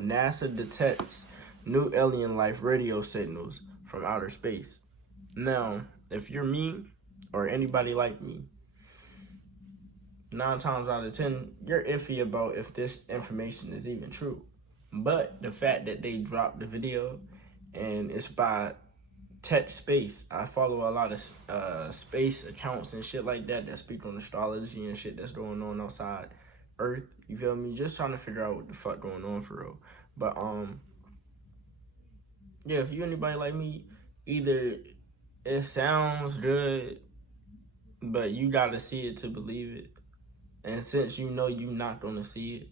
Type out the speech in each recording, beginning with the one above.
called NASA Detects New Alien Life Radio Signals from Outer Space. Now, if you're me or anybody like me, 9 times out of 10, you're iffy about if this information is even true. But the fact that they dropped the video and it's by Tech Space, I follow a lot of space accounts and shit like that speak on astrology and shit that's going on outside Earth. You feel me? Just trying to figure out what the fuck going on for real. But yeah, if you anybody like me, either it sounds good, but you gotta see it to believe it. And since you know you're not gonna see it,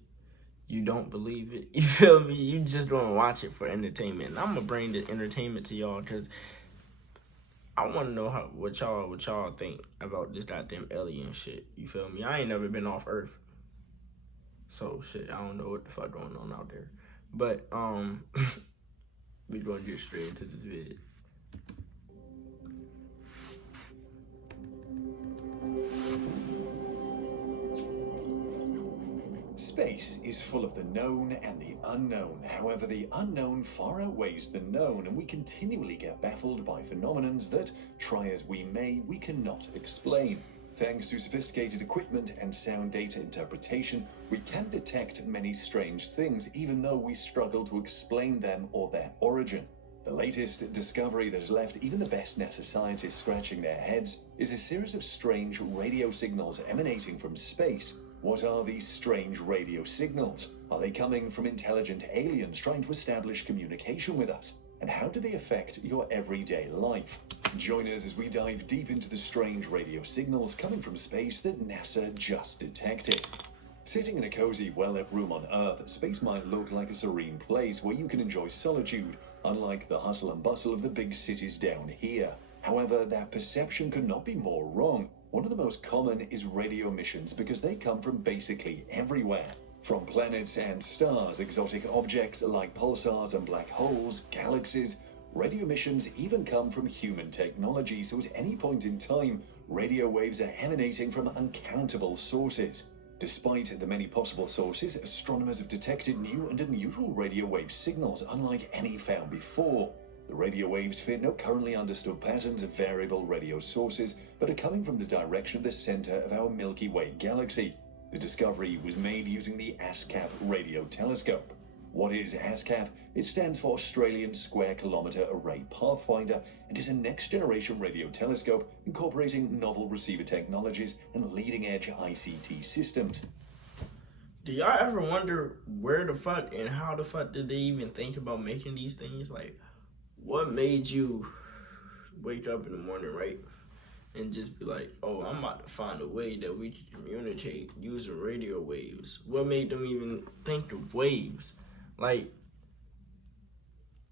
you don't believe it. You feel me? You just gonna watch it for entertainment. And I'm gonna bring the entertainment to y'all because I want to know what y'all think about this goddamn alien shit. You feel me? I ain't never been off Earth, so shit, I don't know what the fuck going on out there. But we gonna get straight into this video. Space is full of the known and the unknown. However, the unknown far outweighs the known, and we continually get baffled by phenomena that, try as we may, we cannot explain. Thanks to sophisticated equipment and sound data interpretation, we can detect many strange things, even though we struggle to explain them or their origin. The latest discovery that has left even the best NASA scientists scratching their heads is a series of strange radio signals emanating from space. What are these strange radio signals? Are they coming from intelligent aliens trying to establish communication with us? And how do they affect your everyday life? Join us as we dive deep into the strange radio signals coming from space that NASA just detected. Sitting in a cozy, well-lit room on Earth, space might look like a serene place where you can enjoy solitude, unlike the hustle and bustle of the big cities down here. However, that perception could not be more wrong. One of the most common is radio emissions because they come from basically everywhere. From planets and stars, exotic objects like pulsars and black holes, galaxies, radio emissions even come from human technology, so at any point in time, radio waves are emanating from uncountable sources. Despite the many possible sources, astronomers have detected new and unusual radio wave signals unlike any found before. The radio waves fit no currently understood patterns of variable radio sources, but are coming from the direction of the center of our Milky Way galaxy. The discovery was made using the ASCAP radio telescope. What is ASCAP? It stands for Australian Square Kilometre Array Pathfinder and is a next-generation radio telescope incorporating novel receiver technologies and leading-edge ICT systems. Do y'all ever wonder where the fuck and how the fuck did they even think about making these things? Like, what made you wake up in the morning, right, and just be like, oh, I'm about to find a way that we can communicate using radio waves? What made them even think of waves? Like,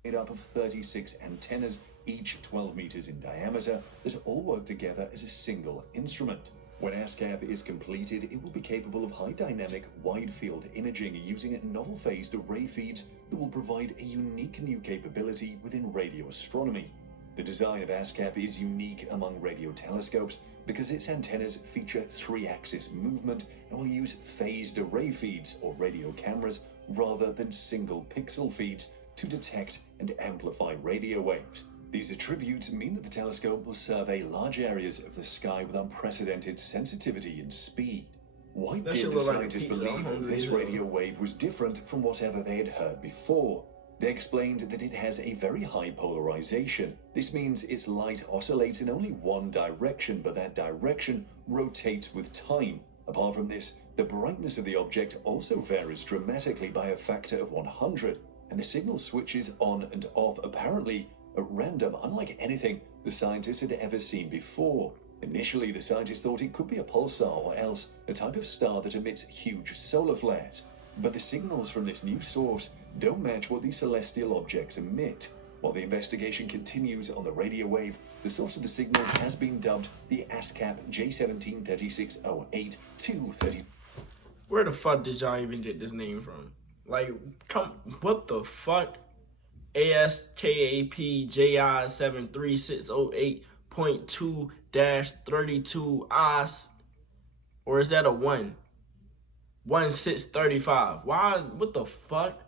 made up of 36 antennas, each 12 meters in diameter, that all work together as a single instrument. When ASCAP is completed, it will be capable of high dynamic, wide field imaging using novel phased array feeds that will provide a unique new capability within radio astronomy. The design of ASCAP is unique among radio telescopes because its antennas feature 3-axis movement and will use phased array feeds or radio cameras rather than single pixel feeds to detect and amplify radio waves. These attributes mean that the telescope will survey large areas of the sky with unprecedented sensitivity and speed. Why did the scientists believe that this radio wave was different from whatever they had heard before? They explained that it has a very high polarization. This means its light oscillates in only one direction, but that direction rotates with time. Apart from this, the brightness of the object also varies dramatically by a factor of 100, and the signal switches on and off apparently at random, unlike anything the scientists had ever seen before. Initially, the scientists thought it could be a pulsar or else a type of star that emits huge solar flares. But the signals from this new source don't match what these celestial objects emit. While the investigation continues on the radio wave, the source of the signals has been dubbed the ASCAP J173608-230. Where the fuck did y'all even get this name from? Like, what the fuck? ASKAP JI73608.2-32 or is that a 1? 1635. Why? What the fuck?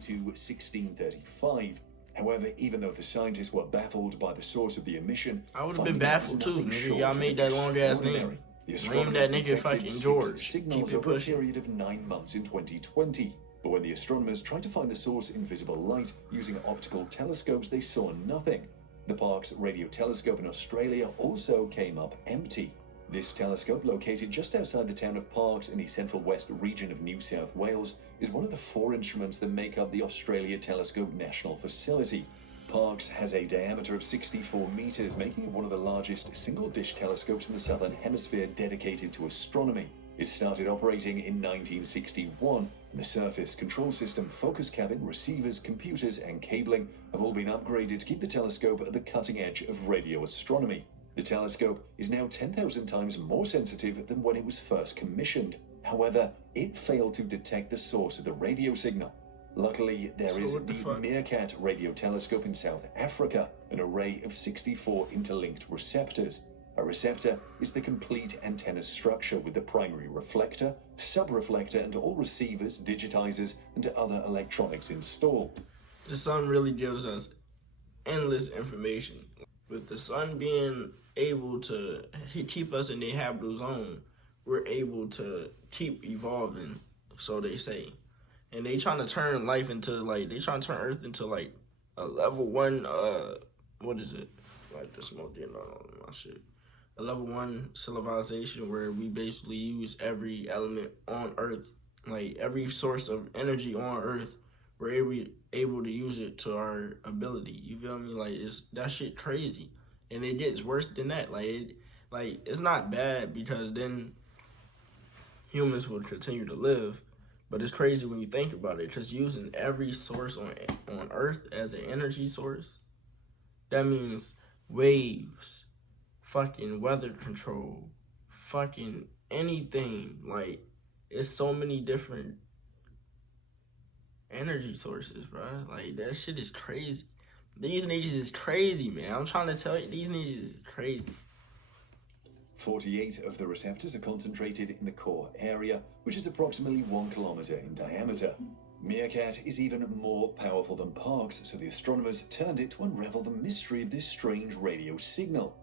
1635. However, even though the scientists were baffled by the source of the emission, I would have been baffled too, nigga. Y'all made that long ass name. Name that nigga fucking George. Signals over a period of 9 months in 2020. But when the astronomers tried to find the source in visible light using optical telescopes, they saw nothing. The Parkes radio telescope in Australia also came up empty. This telescope, located just outside the town of Parkes in the central west region of New South Wales, is one of the 4 instruments that make up the Australia Telescope National Facility. Parkes has a diameter of 64 meters, making it one of the largest single-dish telescopes in the southern hemisphere dedicated to astronomy. It started operating in 1961, and the surface control system, focus cabin, receivers, computers, and cabling have all been upgraded to keep the telescope at the cutting edge of radio astronomy. The telescope is now 10,000 times more sensitive than when it was first commissioned. However, it failed to detect the source of the radio signal. Luckily, there is the Meerkat radio telescope in South Africa, an array of 64 interlinked receptors. A receptor is the complete antenna structure with the primary reflector, subreflector, and all receivers, digitizers, and other electronics installed. The sun really gives us endless information. With the sun being able to keep us in the habitable zone, we're able to keep evolving, so they say. And they trying to turn life into, like, they trying to turn Earth into, like, a level 1, what is it? Like, the smoke getting on my shit. A level 1 civilization where we basically use every element on Earth, like, every source of energy on Earth, we're able to use it to our ability. You feel me? Like, that shit crazy. And it gets worse than that. It's not bad because then humans will continue to live. But it's crazy when you think about it. Just using every source on Earth as an energy source, that means waves, fucking weather control, fucking anything. Like, it's so many different energy sources, bro. Like, that shit is crazy. These niggas is crazy, man. I'm trying to tell you, these niggas is crazy. 48 of the receptors are concentrated in the core area, which is approximately 1 kilometer in diameter. Meerkat is even more powerful than Parkes, so the astronomers turned it to unravel the mystery of this strange radio signal.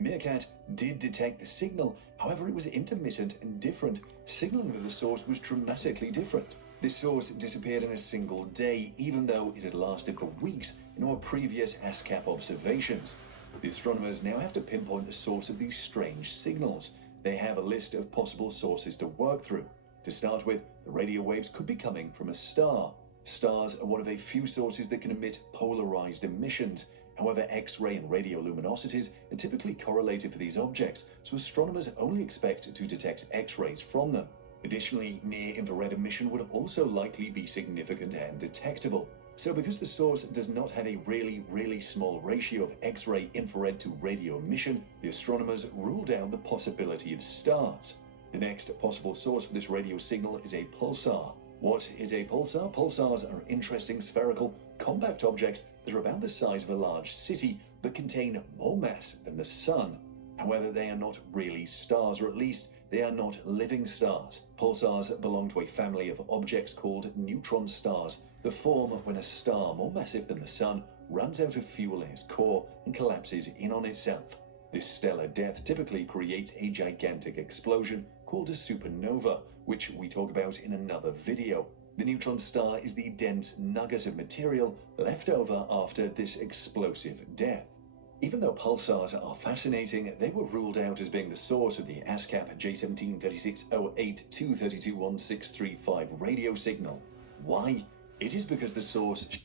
Meerkat did detect the signal, however it was intermittent and different, signaling that the source was dramatically different. This source disappeared in a single day, even though it had lasted for weeks in our previous ASCAP observations. The astronomers now have to pinpoint the source of these strange signals. They have a list of possible sources to work through. To start with, the radio waves could be coming from a star. Stars are one of a few sources that can emit polarized emissions. However, X-ray and radioluminosities are typically correlated for these objects, so astronomers only expect to detect X-rays from them. Additionally, near-infrared emission would also likely be significant and detectable. So because the source does not have a really small ratio of X-ray infrared to radio emission, the astronomers ruled out the possibility of stars. The next possible source for this radio signal is a pulsar. What is a pulsar? Pulsars are interesting spherical, compact objects that are about the size of a large city but contain more mass than the sun. However, they are not really stars, or at least they are not living stars. Pulsars belong to a family of objects called neutron stars that form when a star more massive than the sun runs out of fuel in its core and collapses in on itself. This stellar death typically creates a gigantic explosion called a supernova, which we talk about in another video. The neutron star is the dense nugget of material left over after this explosive death. Even though pulsars are fascinating, they were ruled out as being the source of the ASCAP J173608232165 radio signal. Why? It is because the source...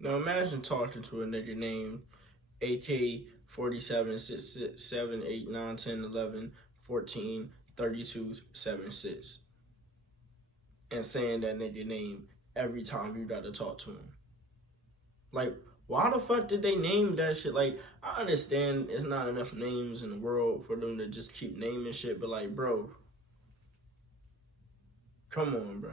Now imagine talking to a nigga named AK 47 66 7 8 9 10 11 14 32 76 and saying that nigga name every time you got to talk to him. Like, why the fuck did they name that shit? Like, I understand it's not enough names in the world for them to just keep naming shit, but like, bro, come on, bro.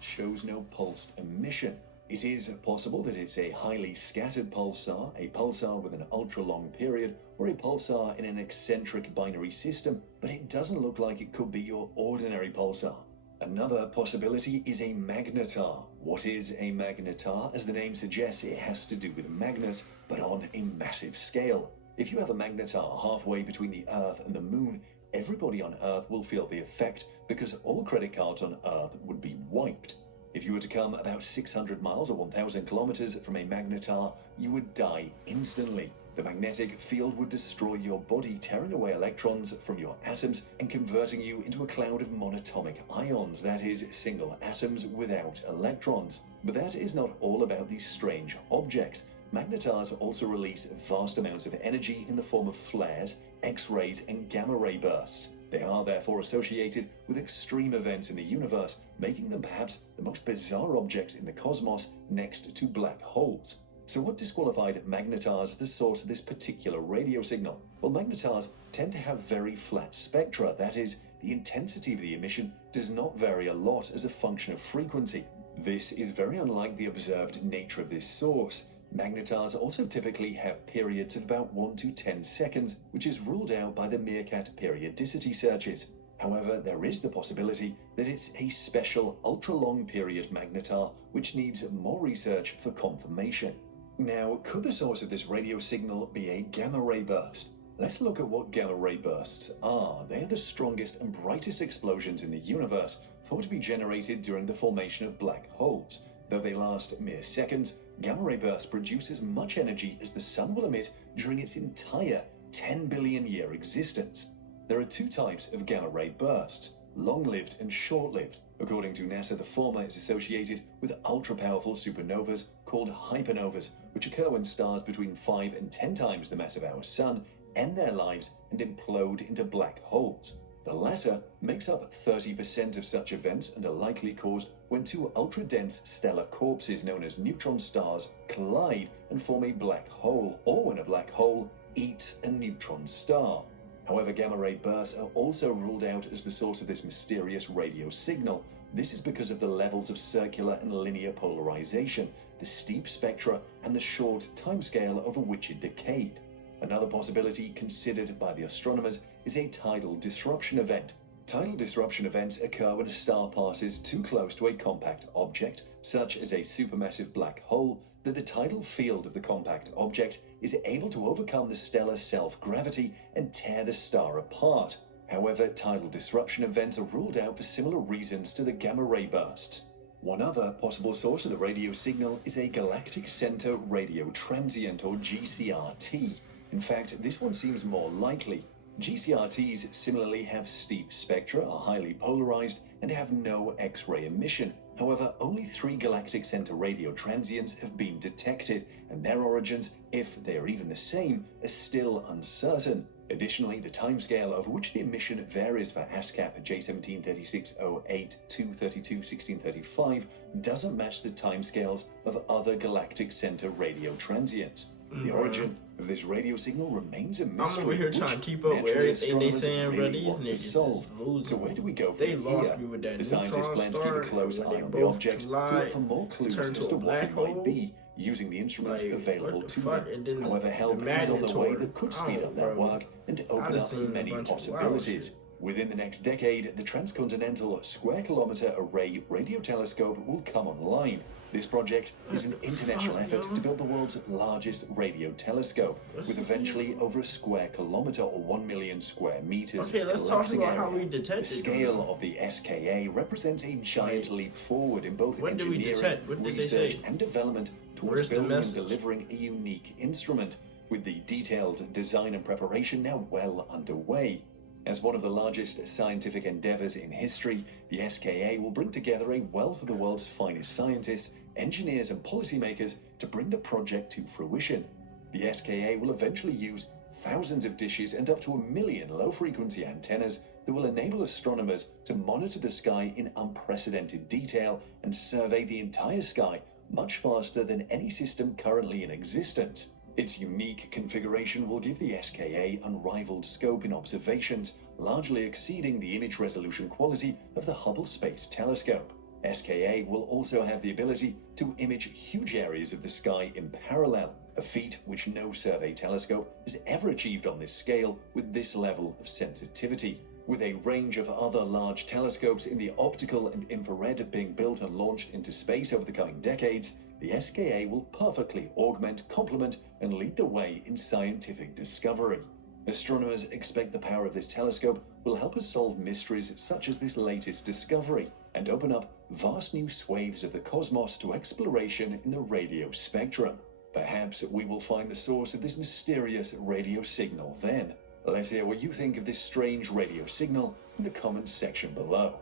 Shows no pulsed emission. It is possible that it's a highly scattered pulsar, a pulsar with an ultra-long period, or a pulsar in an eccentric binary system, but it doesn't look like it could be your ordinary pulsar. Another possibility is a magnetar. What is a magnetar? As the name suggests, it has to do with magnets, but on a massive scale. If you have a magnetar halfway between the Earth and the Moon, everybody on Earth will feel the effect because all credit cards on Earth would be wiped. If you were to come about 600 miles or 1,000 kilometers from a magnetar, you would die instantly. The magnetic field would destroy your body, tearing away electrons from your atoms and converting you into a cloud of monatomic ions, that is, single atoms without electrons. But that is not all about these strange objects. Magnetars also release vast amounts of energy in the form of flares, X-rays, and gamma-ray bursts. They are therefore associated with extreme events in the universe, making them perhaps the most bizarre objects in the cosmos next to black holes. So what disqualified magnetars the source of this particular radio signal? Well, magnetars tend to have very flat spectra, that is, the intensity of the emission does not vary a lot as a function of frequency. This is very unlike the observed nature of this source. Magnetars also typically have periods of about 1 to 10 seconds, which is ruled out by the Meerkat periodicity searches. However, there is the possibility that it's a special ultra-long period magnetar, which needs more research for confirmation. Now, could the source of this radio signal be a gamma-ray burst? Let's look at what gamma-ray bursts are. They are the strongest and brightest explosions in the universe, thought to be generated during the formation of black holes. Though they last mere seconds, gamma-ray bursts produce as much energy as the Sun will emit during its entire 10 billion year existence. There are two types of gamma-ray bursts, long-lived and short-lived. According to NASA, the former is associated with ultra-powerful supernovas called hypernovas, which occur when stars between 5 and 10 times the mass of our Sun end their lives and implode into black holes. The latter makes up 30% of such events and are likely caused when two ultra-dense stellar corpses known as neutron stars collide and form a black hole, or when a black hole eats a neutron star. However, gamma-ray bursts are also ruled out as the source of this mysterious radio signal. This is because of the levels of circular and linear polarization, the steep spectra, and the short timescale over which it decayed. Another possibility considered by the astronomers is a tidal disruption event. Tidal disruption events occur when a star passes too close to a compact object, such as a supermassive black hole, that the tidal field of the compact object is able to overcome the stellar self-gravity and tear the star apart. However, tidal disruption events are ruled out for similar reasons to the gamma-ray bursts. One other possible source of the radio signal is a galactic center radio transient, or GCRT. In fact, this one seems more likely. GCRTs similarly have steep spectra, are highly polarized, and have no X-ray emission. However, only 3 galactic center radio transients have been detected, and their origins, if they are even the same, are still uncertain. Additionally, the timescale over which the emission varies for ASCAP J173608 2321635 doesn't match the timescales of other galactic center radio transients. The origin of this radio signal remains a mystery. I'm over here trying to keep up with everything they saying, bro. These niggas is losing. So where do we go from they lost here? me with that The scientists plan to keep a close eye on the object to look for more clues as to what it might be, using the instruments available to them. However, help is on the way that could speed up their work and open up many possibilities. Within the next decade, the Transcontinental Square Kilometer Array Radio Telescope will come online. This project is an international effort to build the world's largest radio telescope, with eventually over a square kilometer or 1 million square meters Okay, of let's talk collapsing about area. how we detected The scale of the SKA represents a giant leap forward in both What did we engineering, detect? What did they research, say? and development towards Where's the building and message? delivering a unique instrument, with the detailed design and preparation now well underway. As one of the largest scientific endeavors in history, the SKA will bring together a wealth of the world's finest scientists, engineers, and policymakers to bring the project to fruition. The SKA will eventually use thousands of dishes and up to 1 million low-frequency antennas that will enable astronomers to monitor the sky in unprecedented detail and survey the entire sky much faster than any system currently in existence. Its unique configuration will give the SKA unrivaled scope in observations, largely exceeding the image resolution quality of the Hubble Space Telescope. SKA will also have the ability to image huge areas of the sky in parallel, a feat which no survey telescope has ever achieved on this scale with this level of sensitivity. With a range of other large telescopes in the optical and infrared being built and launched into space over the coming decades, the SKA will perfectly augment, complement, and lead the way in scientific discovery. Astronomers expect the power of this telescope will help us solve mysteries such as this latest discovery and open up vast new swathes of the cosmos to exploration in the radio spectrum. Perhaps we will find the source of this mysterious radio signal then. Let's hear what you think of this strange radio signal in the comments section below.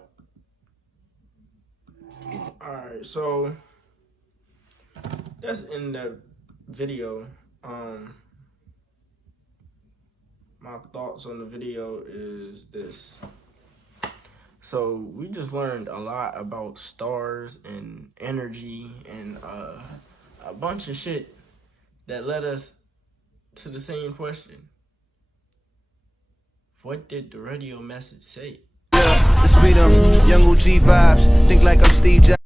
Alright, so that's in the video. My thoughts on the video is this. So we just learned a lot about stars and energy and a bunch of shit that led us to the same question. What did the radio message say? Yeah, the speed of young OG vibes. Think like I'm Steve Jobs.